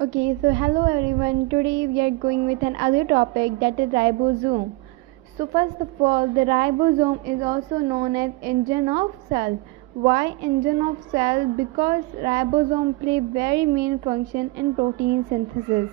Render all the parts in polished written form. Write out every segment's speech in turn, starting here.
Okay, so hello everyone. Today we are going with another topic, that is ribosome. So first of all, the ribosome is also known as engine of cell. Why engine of cell? Because ribosome play very main function in protein synthesis.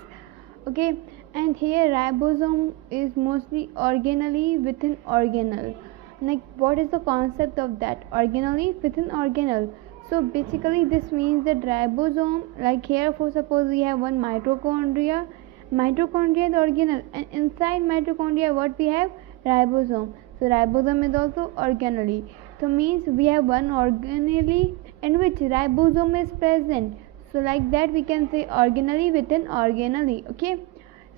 Okay, and here ribosome is mostly organelle within organelle. Like, what is the concept of that? Organelle within organelle. So basically this means that ribosome, like here, for suppose we have one mitochondria. Mitochondria is organelle, and inside mitochondria what we have? Ribosome. So ribosome is also organelle. So means we have one organelle in which ribosome is present. So like that we can say organelle within organelle. Okay,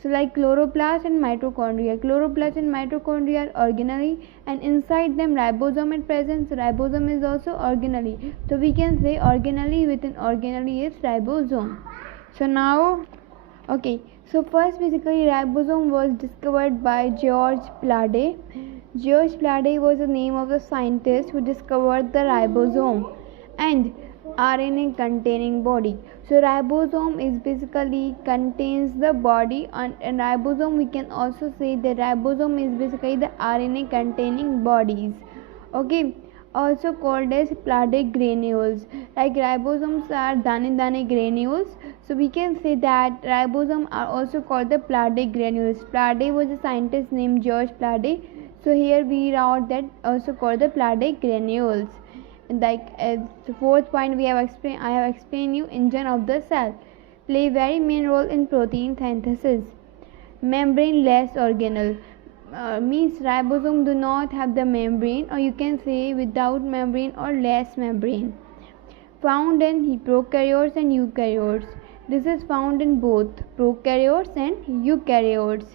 so like chloroplast and mitochondria are organelle, and inside them ribosome is present. So ribosome is also organelle, so we can say organelle within organelle is ribosome. So now, okay, so first basically ribosome was discovered by George Plade. George Plade was the name of the scientist who discovered the ribosome and RNA containing body. So ribosome is basically contains the body, and ribosome we can also say that ribosome is basically the RNA containing bodies. Okay, also called as Plade granules. Like ribosomes are dane granules, so we can say that ribosomes are also called the Plade granules. Plade was a scientist named George Plade, so here we wrote that also called the Plade granules. Like as the fourth point, I have explained you engine of the cell play very main role in protein synthesis. Membrane less organelle, means ribosome do not have the membrane, or you can say without membrane or less membrane. Found in prokaryotes and eukaryotes. This is found in both prokaryotes and eukaryotes.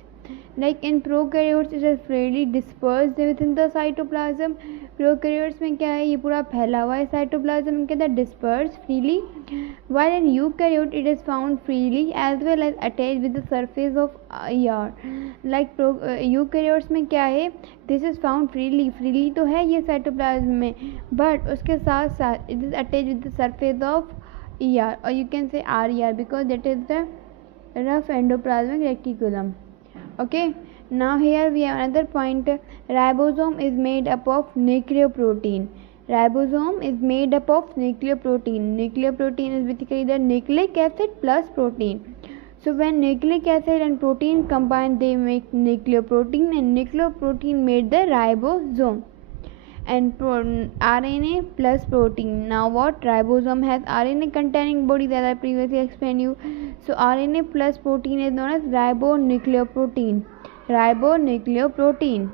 Like in prokaryotes it is freely dispersed within the cytoplasm. Prokaryotes में क्या है, ये पूरा फैला हुआ है cytoplasm के अंदर, disperse freely, while in eukaryote it is found freely as well as attached with the surface of ER. like eukaryotes में क्या है, this is found freely तो है ये साइटोप्लाज्म में, but उसके साथ साथ it is attached with the surface of ER, or you can say RER, because that is the rough endoplasmic reticulum. Okay, now here we have another point. Ribosome is made up of nucleoprotein. Ribosome is made up of nucleoprotein. Nucleoprotein is basically the nucleic acid plus protein. So when nucleic acid and protein combine, they make nucleoprotein, and nucleoprotein made the ribosome. And RNA plus protein. Now what? Ribosome has RNA containing body, that I previously explained you. So RNA plus protein is known as ribonucleoprotein. Ribonucleoprotein.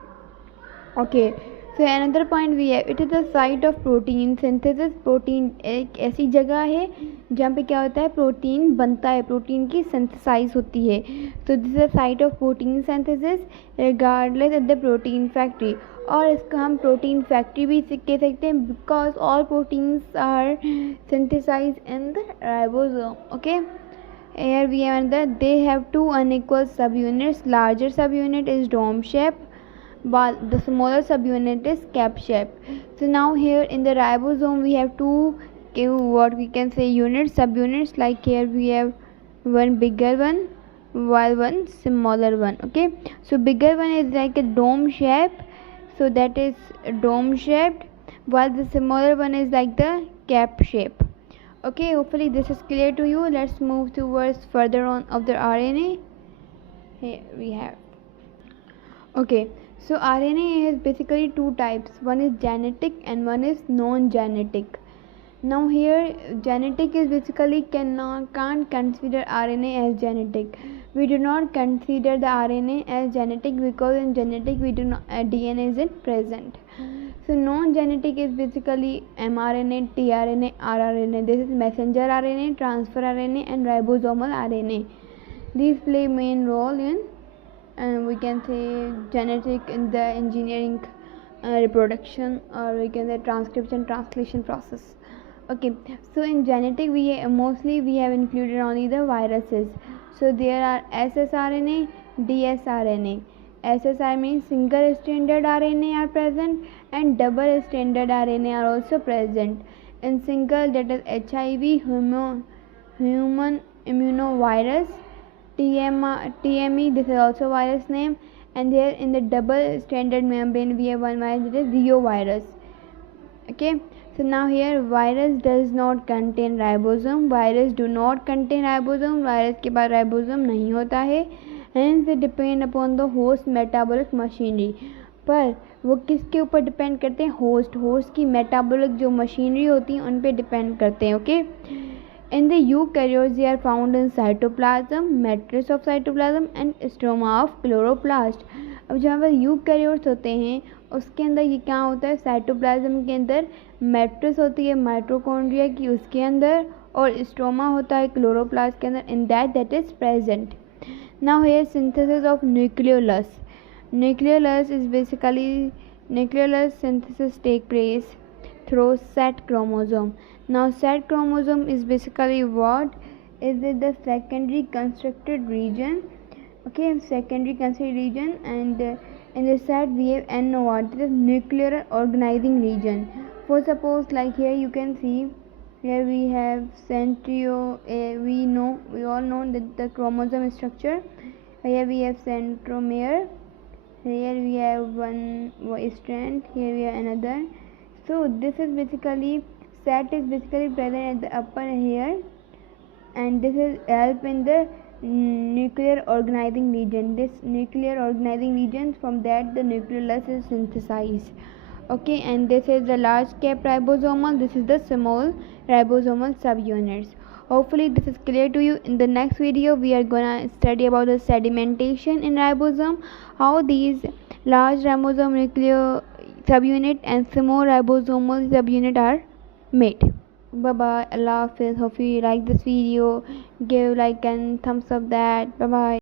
Okay, so another point we have, it is the site of protein synthesis. Protein एक ऐसी जगह है जहाँ पे क्या होता है, protein बनता है, प्रोटीन की सिंथेसाइज होती है. तो this is the site of protein synthesis regardless at the protein factory. और इसको हम प्रोटीन फैक्ट्री भी कह सकते हैं, because all proteins are synthesize in the ribosome. Okay, here we have that they have two unequal subunits. Larger subunit is dome shape, while the smaller subunit is cap shape. So now here in the ribosome we have two what we can say units, subunits. Like here we have one bigger one while one smaller one. Okay, so bigger one is like a dome shape, so that is dome shaped, while the smaller one is like the cap shape. Okay, hopefully this is clear to you. Let's move towards further on of the RNA. Here we have, okay, so RNA has basically two types. One is genetic and one is non-genetic. Now here genetic is basically can't consider RNA as genetic. We do not consider the RNA as genetic because in genetic we do not DNA isn't present. So non-genetic is basically mRNA, tRNA, rRNA. This is messenger RNA, transfer RNA, and ribosomal RNA. These play main role in, and we can say, genetic in the engineering, reproduction, or we can say transcription translation process. Okay, so in genetic we mostly we have included only the viruses. So there are ssRNA, dsRNA. SSR means single stranded RNA are present, and double stranded RNA are also present. In single, that is HIV, human immunovirus. TME, this is also virus name. And here in the double stranded membrane we have one virus, that is reovirus. Okay, so now here virus does not contain ribosome. Virus do not contain ribosome. virus के पास ribosome नहीं होता है. Hence they depend upon the host metabolic machinery. पर वो किसके ऊपर depend करते हैं? होस्ट की मेटाबॉलिक जो मशीनरी होती है उन पे डिपेंड करते हैं. Okay, in the eukaryotes they are found in cytoplasm, matrix of cytoplasm and stroma of chloroplast. अब जहाँ पर यूकैरियोट्स होते हैं उसके अंदर ये क्या होता है? साइटोप्लाज्म के अंदर मैट्रिक्स होती है माइटोकॉन्ड्रिया की, उसके अंदर, और स्ट्रोमा होता है क्लोरोप्लास्ट के अंदर. In that is present. Now here synthesis of nucleolus. Nucleolus is basically nucleolus synthesis take place through set chromosome. Now set chromosome is basically what is it? The secondary constructed region. Okay, secondary constructed region, and in the set we have NOR, that is nuclear organizing region. For suppose like here you can see here we have we all know that the chromosome structure. Here we have centromere. Here we have one strand, here we have another. So this is basically set is basically present at the upper here, and this is help in the nuclear organizing region. This nuclear organizing region, from that the nucleolus is synthesized. Okay, and this is the large cap ribosomal, this is the small ribosomal subunits. Hopefully this is clear to you. In the next video we are gonna study about the sedimentation in ribosome, how these large ribosome nuclear subunit and small ribosomal subunit are made. Bye bye. Allah Hafiz. Hope you like this video. Give like and thumbs up that. Bye bye.